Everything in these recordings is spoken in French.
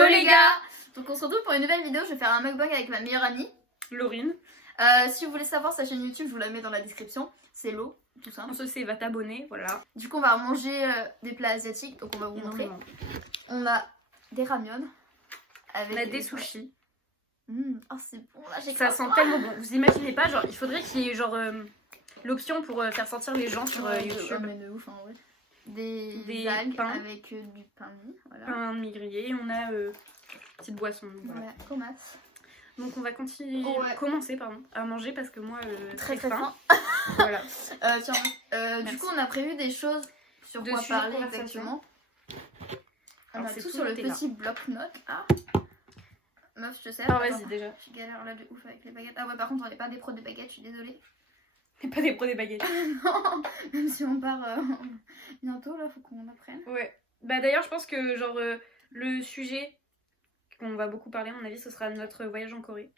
Hello les gars. Donc on se retrouve pour une nouvelle vidéo, je vais faire un mukbang avec ma meilleure amie Laurine. Si vous voulez savoir sa chaîne YouTube, je vous la mets dans la description. C'est Lo, tout ça. On se sait, va t'abonner, voilà. Du coup on va manger des plats asiatiques, donc on va vous montrer. On a des ramyons. On a des sushis. Oh c'est bon là, j'ai Ça sent tellement bon. Vous imaginez pas, genre il faudrait qu'il y ait genre l'option pour faire sortir les gens sur YouTube. Mais de ouf en vrai. Des algues pains. avec du pain mi, voilà. Pain mi-grillé, et on a petite boisson. Voilà. Ouais, tomates. Donc on va commencer à manger parce que moi très faim. Voilà. Tiens, du coup on a prévu des choses sur quoi parler exactement. On a tout sur le petit bloc-notes. Ah. Meuf, je te sers. Ah vas-y déjà. Je galère là de ouf avec les baguettes. Ah ouais, par contre on n'est pas des pros des baguettes, je suis désolée. Et pas des pros des baguettes. Non, même si on part bientôt là, faut qu'on apprenne. Ouais. Bah d'ailleurs je pense que genre le sujet qu'on va beaucoup parler, à mon avis, ce sera notre voyage en Corée.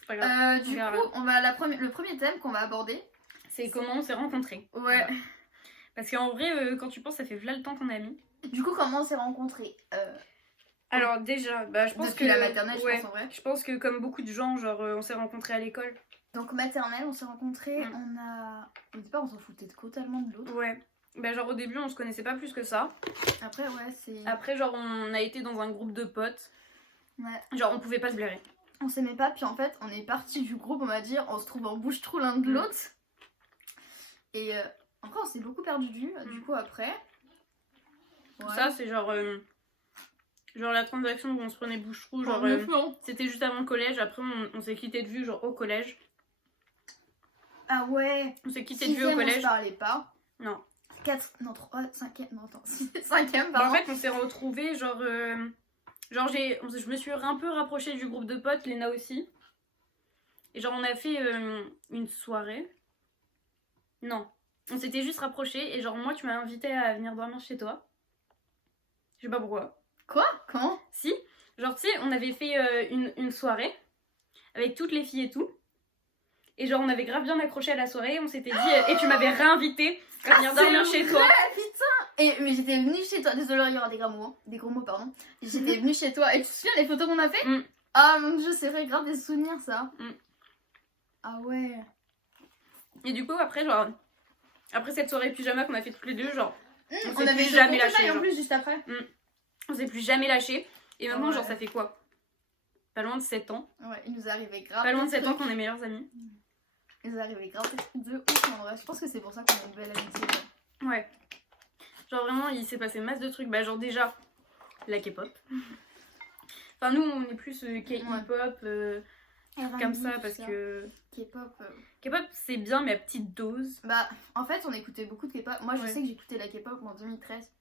C'est pas grave. Du coup, on va le premier thème qu'on va aborder, c'est comment on s'est rencontrés. Ouais. Voilà. Parce qu'en vrai, quand tu penses, ça fait v'là le temps qu'on a mis. Du coup, comment on s'est rencontrés Alors déjà, bah, je pense depuis que la maternelle, ouais, je pense en vrai. Je pense que comme beaucoup de gens, genre on s'est rencontrés à l'école. Donc maternelle, on s'est rencontrés, au départ on s'en foutait totalement de l'autre. Ouais. Bah genre au début on se connaissait pas plus que ça. Après ouais c'est... Après genre on a été dans un groupe de potes. Ouais. Genre on pouvait pas se blairer. On s'aimait pas, puis en fait on est parti du groupe, on va dire, on se trouve en bouche-trou l'un de l'autre. Et après on s'est beaucoup perdu de vue, du coup après. Ouais. Ça c'est genre la transaction où on se prenait bouche-trou, genre c'était juste avant le collège, après on s'est quitté de vue genre au collège. Ah ouais. On s'est quitté de vue au collège. On se parlait pas. Non. 4, non 3, 5e, non attends, 5e pardon. Bah, en fait on s'est retrouvés genre... Genre je me suis un peu rapprochée du groupe de potes, Léna aussi. Et genre on a fait une soirée. Non. On s'était juste rapprochés et genre moi tu m'as invité à venir dormir chez toi. Je sais pas pourquoi. Quoi? Comment? Si. Genre tu sais on avait fait une soirée avec toutes les filles et tout. Et genre on avait grave bien accroché à la soirée, on s'était dit et tu m'avais réinvité à venir dormir chez toi. Putain. Mais j'étais venue chez toi, désolée il y aura des gros mots pardon. J'étais venue chez toi et tu te souviens les photos qu'on a fait? Ah mon dieu c'est vrai, grave des souvenirs ça. Ah ouais. Et du coup après genre après cette soirée pyjama qu'on a fait toutes les deux genre on avait jamais lâché en plus juste après. On s'est plus jamais lâché et maintenant genre ça fait quoi? Pas loin de 7 ans. Ouais, il nous est arrivé grave. Pas loin de 7 ans qu'on est meilleures amies. Il nous est arrivé grave de ouf en vrai. Je pense que c'est pour ça qu'on a une belle amitié. Ouais. Genre vraiment il s'est passé masse de trucs. Bah genre déjà la K-pop. Enfin nous on est plus K-pop comme ça parce que K-pop c'est bien mais à petite dose. Bah en fait on écoutait beaucoup de K-pop. Moi je sais que j'écoutais la K-pop en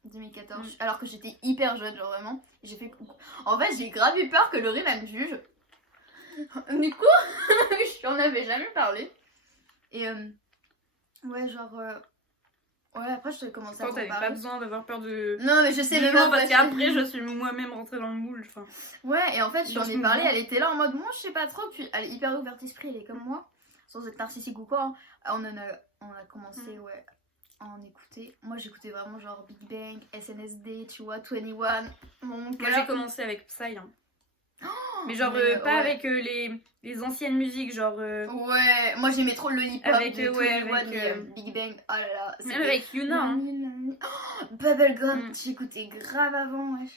2013-2014 alors que j'étais hyper jeune genre vraiment. J'ai fait... En fait j'ai grave eu peur que Laurie me juge. Du coup je n'en avais jamais parlé. Et ouais genre ouais après je te commençais à t'avais pas besoin d'avoir peur de... Non mais je sais le nom parce qu'après je suis moi-même rentrée dans le moule. Enfin... Ouais et en fait je lui en ai parlé, elle était là en mode moi je sais pas trop, puis elle est hyper ouverte d'esprit, elle est comme moi, sans être narcissique ou quoi. On a commencé à en écouter. Moi j'écoutais vraiment genre Big Bang, SNSD, tu vois, 21. Moi j'ai commencé avec Psy hein. Mais genre pas avec les anciennes musiques genre ouais moi j'aimais trop le Lollipop avec Big Bang, oh là là même avec Yuna hein. Bubblegum j'écoutais grave avant wesh.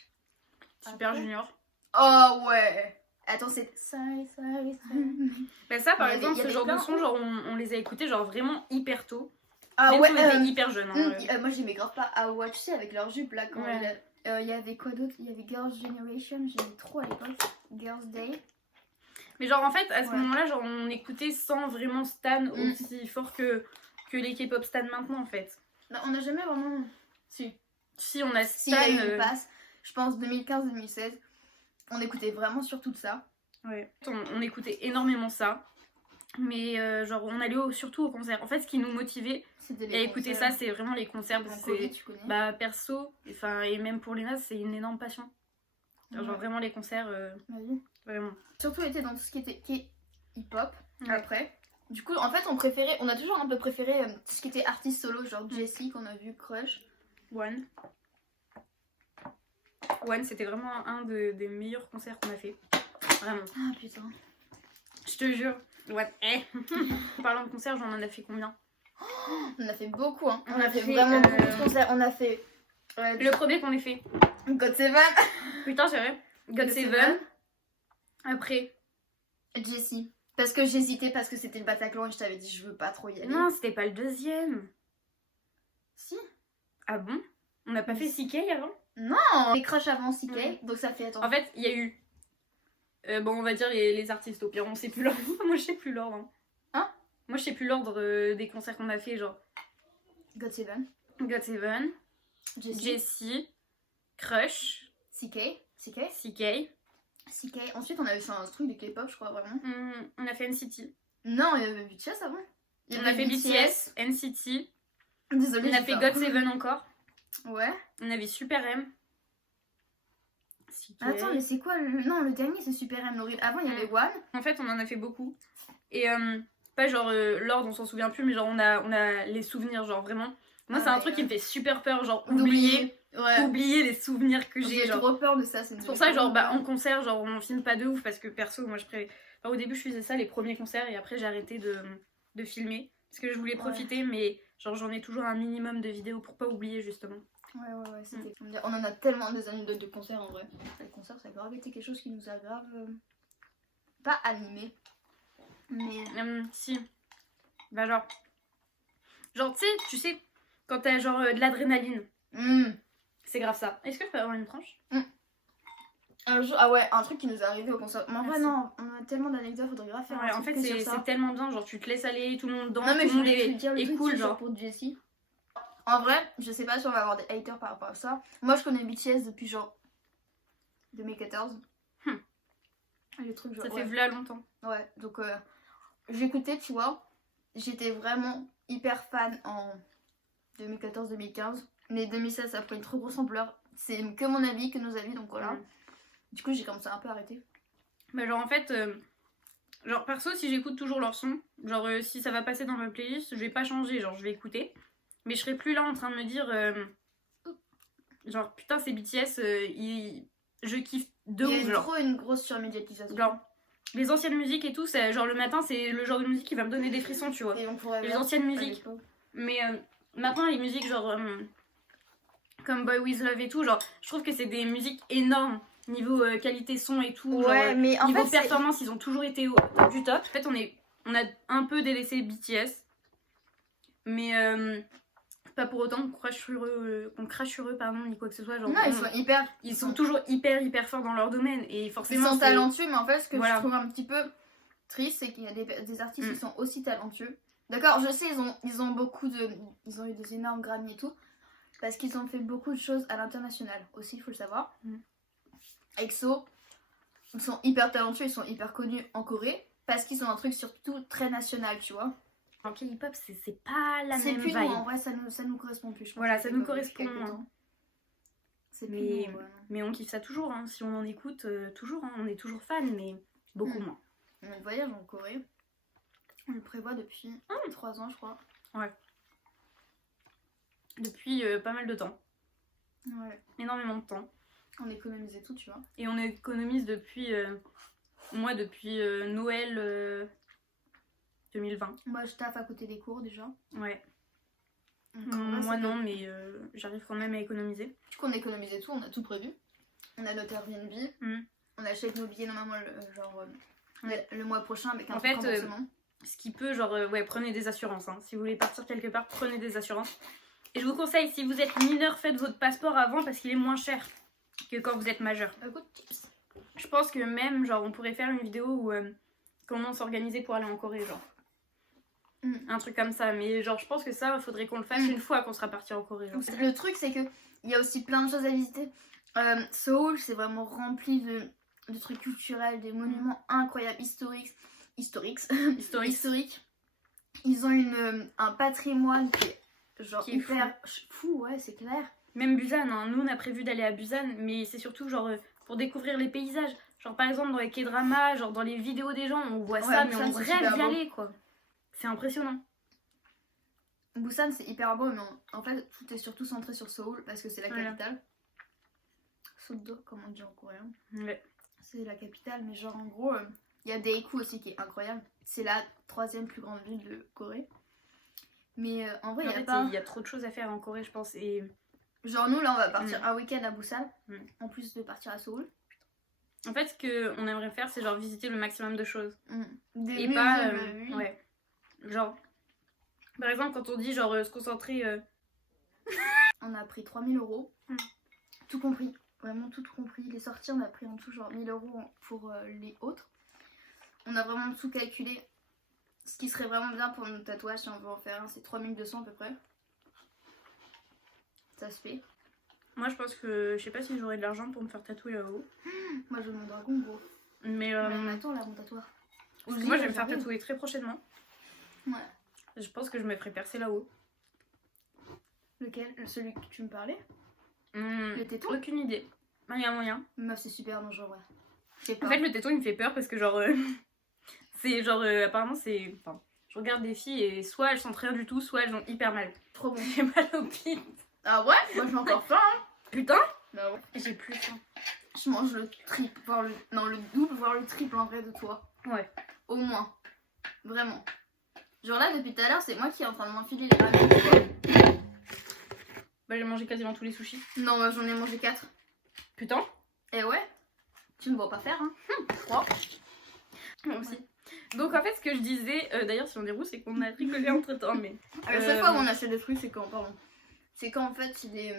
Super Junior. Oh ouais. Attends c'est bah ça par exemple ce genre de son genre on les a écoutés genre vraiment hyper tôt. Ah même ouais on était hyper jeunes moi j'aimais grave pas Awa tu sais avec leur jupe là quand il y avait quoi d'autre? Il y avait Girls' Generation, j'aimais trop à l'époque. Girls' Day. Mais genre en fait à ce moment-là genre on écoutait sans vraiment stan aussi fort que les K-pop stan maintenant en fait. Bah, on n'a jamais vraiment... Si on a stan... Si, il y a eu une passe, je pense 2015-2016. On écoutait vraiment sur tout ça. Ouais. On écoutait énormément ça. Mais genre on allait surtout au concert. En fait ce qui nous motivait à écouter ça c'est vraiment les concerts. Bah perso, et même pour Léna c'est une énorme passion. Genre vraiment les concerts, vraiment. Surtout été dans tout ce qui était hip-hop après. Du coup en fait on a toujours un peu préféré tout ce qui était artiste solo, genre Jessie qu'on a vu, Crush. One. One, c'était vraiment un des meilleurs concerts qu'on a fait. Vraiment. Ah putain. Je te jure. What? En parlant de concert, j'en en a fait combien? On a fait beaucoup, hein. On a fait, vraiment beaucoup de concerts. On a fait... Le premier qu'on ait fait. GOT7. Putain, c'est vrai. GOT7. Après. Jessie. Parce que j'hésitais parce que c'était le Bataclan et je t'avais dit je veux pas trop y aller. Non, c'était pas le deuxième. Si. Ah bon? On n'a pas fait CK avant? Non, les crushs avant CK, donc ça fait... Attends. En fait, il y a eu... bon, on va dire les artistes, au pire, on sait plus l'ordre. Moi, je sais plus l'ordre. Hein? Moi, je sais plus l'ordre des concerts qu'on a fait, genre... GOT7. GOT7. Jessie. Jessie. Crush. CK. CK. Ensuite, on avait fait un truc de K-pop, je crois, vraiment. On a fait NCT. Non, il y avait BTS avant. On a fait BTS, NCT. Désolée, On a fait GOT7 encore. Ouais. On avait Super M. CK. Attends, mais c'est quoi le... Non, le dernier, c'est Super M. Avant, il y avait One. En fait, on en a fait beaucoup. Et pas genre l'ordre, on s'en souvient plus, mais genre on a les souvenirs, genre vraiment. Moi, c'est un truc qui me fait super peur, genre oublier les souvenirs que j'ai. J'ai Genre... trop peur de ça. C'est pour ça, genre, en concert, genre, on filme pas de ouf parce que perso, moi, enfin, au début, je faisais ça les premiers concerts et après, j'ai arrêté de filmer parce que je voulais profiter, mais genre, j'en ai toujours un minimum de vidéos pour pas oublier justement. Ouais, c'était... On en a tellement des anecdotes de concerts en vrai. Les concerts, ça a grave été quelque chose qui nous a grave... Pas animé. Mais... Si. Bah genre, tu sais, quand t'as genre de l'adrénaline. C'est grave ça. Est-ce que je peux avoir une tranche? Un jour, ah ouais, un truc qui nous est arrivé au concert. Mais en vrai, non, on a tellement d'anecdotes, faudrait grave faire un en truc fait, c'est tellement bien, genre tu te laisses aller, tout le monde danse, non, mais tout le monde est cool, genre. pour Jessie. En vrai, je sais pas si on va avoir des haters par rapport à ça. Moi, je connais BTS depuis genre 2014. Les trucs genre... Ça fait v'là longtemps. Ouais, donc j'écoutais, tu vois. J'étais vraiment hyper fan en 2014-2015. Mais 2016, ça a pris une trop grosse ampleur. C'est que mon avis, que nos avis, donc voilà. Du coup, j'ai commencé à un peu arrêter. Bah genre en fait, genre perso, si j'écoute toujours leur son, genre si ça va passer dans ma playlist, je vais pas changer, genre je vais écouter. Mais je serai plus là en train de me dire, genre putain c'est BTS, je kiffe de ouf. Il y a trop une grosse surmédiatisation. Genre, les anciennes musiques et tout, genre le matin c'est le genre de musique qui va me donner des frissons, tu vois. Et on pourrait les anciennes musiques. Mais maintenant les musiques genre comme Boy With Love et tout, genre je trouve que c'est des musiques énormes niveau qualité son et tout. Ouais, genre, mais en niveau fait, performance ils ont toujours été au top du top. En fait on a un peu délaissé BTS, mais pas pour autant qu'on crache sur eux, pardon, ni quoi que ce soit. Genre, non, ils sont toujours hyper forts dans leur domaine et forcément ils sont talentueux, mais en fait ce que voilà. je trouve un petit peu triste, c'est qu'il y a des artistes qui sont aussi talentueux. D'accord, je sais, ils ont eu des énormes Grammy et tout, parce qu'ils ont fait beaucoup de choses à l'international aussi, il faut le savoir. EXO, ils sont hyper talentueux, ils sont hyper connus en Corée, parce qu'ils ont un truc surtout très national, tu vois. En K-pop, c'est pas la même vibe. Nous, en vrai, ça nous correspond plus, je pense. Voilà, ça nous correspond. C'est mais on kiffe ça toujours, hein. Si on en écoute, toujours, hein. On est toujours fan, mais beaucoup moins. On voyage en Corée. On le prévoit depuis 3 ans, je crois. Ouais. Depuis pas mal de temps. Ouais. Énormément de temps. On économisait tout, tu vois. Et on économise depuis... moi, depuis Noël 2020. Moi, je taffe à côté des cours, déjà. Ouais. Donc, moi, non, mais j'arrive quand même à économiser. Du coup, on économisait tout, on a tout prévu. On a notre Airbnb. On achète nos billets, normalement, le mois prochain avec un truc remboursement. Ce qui peut, genre, prenez des assurances. Hein. Si vous voulez partir quelque part, prenez des assurances. Et je vous conseille, si vous êtes mineur, faites votre passeport avant parce qu'il est moins cher que quand vous êtes majeur. Good tips. Je pense que même, genre, on pourrait faire une vidéo où comment s'organiser pour aller en Corée, genre. Un truc comme ça. Mais genre, je pense que ça, il faudrait qu'on le fasse une fois qu'on sera parti en Corée. Genre. Le truc, c'est que il y a aussi plein de choses à visiter. Séoul, c'est vraiment rempli de trucs culturels, des monuments incroyables, historiques. Ils ont un patrimoine qui est genre hyper fou, ouais, c'est clair. Même Busan, hein. Nous on a prévu d'aller à Busan, mais c'est surtout genre pour découvrir les paysages. Genre par exemple dans les K-dramas, genre dans les vidéos des gens, on voit ça, mais on rêve d'y aller, quoi. C'est impressionnant. Busan c'est hyper beau, mais en fait tout est surtout centré sur Séoul parce que c'est la capitale. Seoul-do, comme on dit en coréen. Ouais. C'est la capitale, mais genre en gros, il y a Daegu aussi qui est incroyable. C'est la 3e plus grande ville de Corée. Mais en vrai, il y a trop de choses à faire en Corée, je pense. Et genre nous, là, on va partir un week-end à Busan, en plus de partir à Séoul. En fait, ce qu'on aimerait faire, c'est genre visiter le maximum de choses. Des et musées, pas... oui. Ouais. Genre, par exemple, quand on dit genre se concentrer... On a pris 3 000 €, tout compris. Vraiment tout compris. Les sorties, on a pris en dessous genre 1 000 € pour les autres. On a vraiment tout calculé. Ce qui serait vraiment bien pour nos tatouages, si on veut en faire un, c'est 3 200 à peu près. Ça se fait. Moi, je pense que je sais pas si j'aurai de l'argent pour me faire tatouer là-haut. Moi, je veux mon dragon, gros. Mais on attend là, mon tatouage. Moi, je vais me faire tatouer très prochainement. Ouais. Je pense que je me ferai percer là-haut. Lequel? Celui que tu me parlais? Le téton? Aucune idée. Il y a moyen. Meuf, c'est super dangereux, ouais. En fait, le téton, il me fait peur parce que genre... c'est genre... apparemment, c'est... Enfin, je regarde des filles et soit elles sentent rien du tout, soit elles ont hyper mal. Trop bon. J'ai mal au pied. Ah ouais? Moi, j'ai encore faim, hein. Putain? Bah ouais. J'ai plus faim. Je mange le triple, voire le... Non, le double, voire le triple en vrai de toi. Ouais. Au moins. Vraiment. Genre là, depuis tout à l'heure, c'est moi qui est en train de m'enfiler les ramen. Bah, j'ai mangé quasiment tous les sushis. Non, moi, j'en ai mangé 4. Putain. Eh ouais. Tu me vois pas faire, hein. 3. Moi aussi. Donc en fait, ce que je disais, d'ailleurs, si on est roux, c'est qu'on a rigolé entre temps, mais... À chaque fois où on achète des trucs, c'est quand, pardon. C'est quand en fait, c'est des...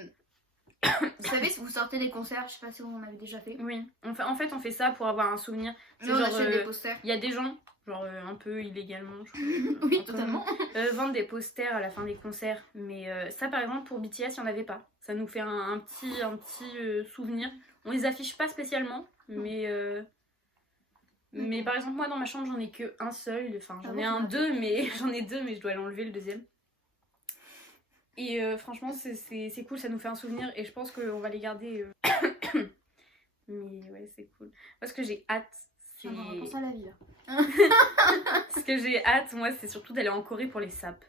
Vous savez, si vous sortez des concerts, je sais pas si vous en avez déjà fait. Oui, en fait, on fait ça pour avoir un souvenir. Nous, on achète des posters. Il y a des gens, genre un peu illégalement, je crois. Oui, totalement. Vendent des posters à la fin des concerts. Mais ça, par exemple, pour BTS, il n'y en avait pas. Ça nous fait un petit souvenir. On les affiche pas spécialement, mais par exemple, moi, dans ma chambre, j'en ai que un seul. Enfin, j'en ai deux, mais je dois l'enlever, le deuxième. Et franchement, c'est cool, ça nous fait un souvenir et je pense qu'on va les garder. Mais ouais, c'est cool. Moi, ce que j'ai hâte, c'est... On pense à la vie, là. Ce que j'ai hâte, moi, c'est surtout d'aller en Corée pour les sapes.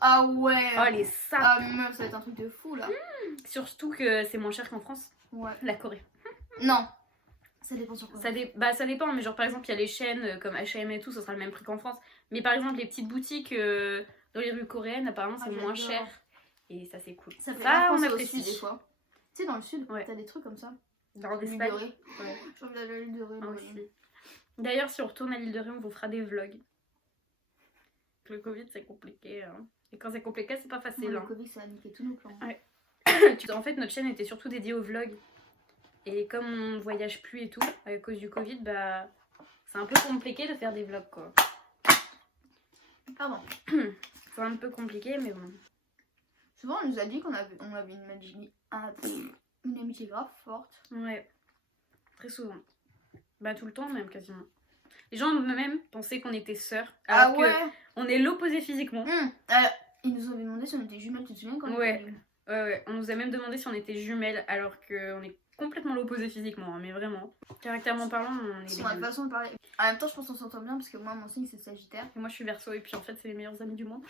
Ah ouais. Oh, les sapes. Ah, mais meuf, ça va être un truc de fou, là. Surtout que c'est moins cher qu'en France. Ouais. La Corée. Non. Ça dépend sur quoi. Ça dépend, mais genre, par exemple, il y a les chaînes comme H&M et tout, ça sera le même prix qu'en France. Mais par exemple, les petites boutiques dans les rues coréennes, apparemment, c'est moins cher. Et ça, c'est cool. Ça fait ça, on apprécie des fois. Tu sais, dans le sud, ouais. T'as des trucs comme ça. Dans l'île de Ré. Ouais. Je reviens de l'île de Ré. D'ailleurs, si on retourne à l'île de Ré, on vous fera des vlogs. Le Covid, c'est compliqué. Hein. Et quand c'est compliqué, c'est pas facile. Le hein. Covid, ça a niqué tous nos plans. Ouais. En fait, notre chaîne était surtout dédiée aux vlogs. Et comme on voyage plus et tout, à cause du Covid, bah, c'est un peu compliqué de faire des vlogs, quoi. Pardon. C'est un peu compliqué, mais bon. Souvent, on nous a dit qu'on avait une amitié grave forte. Ouais. Très souvent. Bah, tout le temps, même, quasiment. Les gens, même, pensaient qu'on était sœurs. Alors on est l'opposé physiquement. Ils nous avaient demandé si on était jumelles, tu te souviens quand Ouais. On nous a même demandé si on était jumelles, alors qu'on est complètement l'opposé physiquement, hein, mais vraiment. Caractériellement parlant, on est sur la façon de parler. En même temps, je pense qu'on s'entend bien parce que moi, mon signe, c'est Sagittaire. Et moi, je suis Verseau, et puis en fait, c'est les meilleurs amis du monde.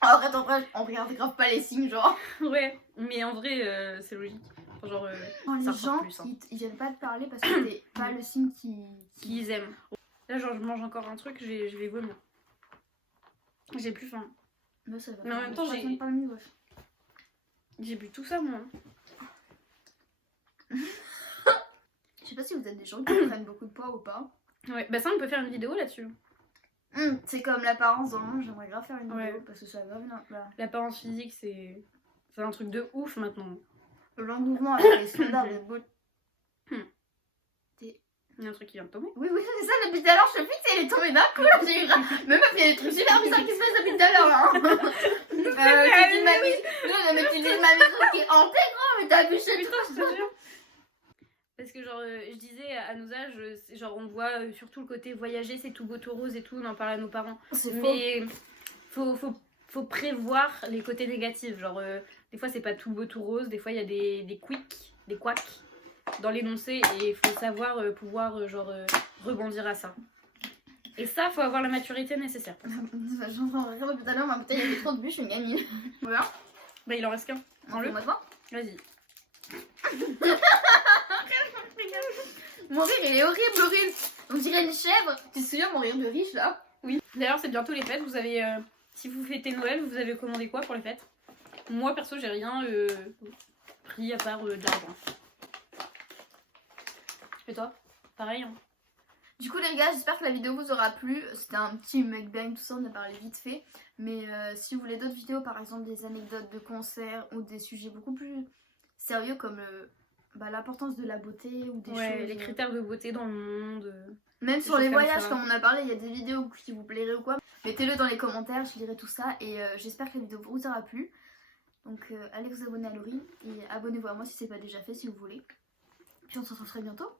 Arrête, en vrai, on regarde grave pas les signes, genre. Ouais, mais en vrai, c'est logique. Genre, les gens, plus, hein. Ils viennent pas te parler parce que t'es pas le signe qu'ils aiment. Là, genre, je mange encore un truc, je vais vomir. J'ai plus faim. Mais en même temps, j'ai bu tout ça, moi. Je sais pas si vous êtes des gens qui prennent beaucoup de poids ou pas. Ouais, bah ça, on peut faire une vidéo là-dessus. C'est comme l'apparence dans le monde, j'aimerais grave faire une vidéo parce que ça va bien. L'apparence physique, c'est un truc de ouf maintenant. L'engouement avec les standards de beauté. Il y a un truc qui vient de tomber. Oui, c'est ça, depuis tout à l'heure, je sais plus si elle est tombée d'un coup. Là, j'ai eu même il y a des trucs super bizarres qui se passent depuis tout à l'heure là. Tu dis ma maison qui est hantée, gros, mais t'as vu chez toi, je te jure. Parce que genre, je disais à nos âges, genre on voit surtout le côté voyager, c'est tout beau, tout rose et tout, on en parle à nos parents. C'est faux. Mais faut prévoir les côtés négatifs. Genre, des fois c'est pas tout beau, tout rose, des fois il y a des couacs dans l'énoncé et il faut savoir pouvoir rebondir à ça. Et ça, faut avoir la maturité nécessaire. J'entends rien depuis tout à l'heure, mais putain, il y avait trop de buts, je suis une gamine. Voilà. Bah, il en reste qu'un. Enlève. Vas-y. Mon rire il est horrible, Laurie. On dirait une chèvre. Tu te souviens mon rire de riche là? Oui. D'ailleurs, c'est bientôt les fêtes. Vous avez, si vous fêtez Noël, vous avez commandé quoi pour les fêtes? Moi, perso, j'ai rien pris à part de l'argent. Et toi? Pareil, hein. Du coup les gars, j'espère que la vidéo vous aura plu. C'était un petit mukbang, tout ça, on a parlé vite fait. Mais si vous voulez d'autres vidéos, par exemple des anecdotes de concerts ou des sujets beaucoup plus sérieux comme l'importance de la beauté ou des choses... les critères de beauté dans le monde. Même sur les voyages, comme on a parlé, il y a des vidéos qui vous plairaient ou quoi. Mettez-le dans les commentaires, je lirai tout ça. Et j'espère que la vidéo vous aura plu. Donc allez vous abonner à Laurie et abonnez-vous à moi si c'est pas déjà fait, si vous voulez. Puis on se retrouve très bientôt.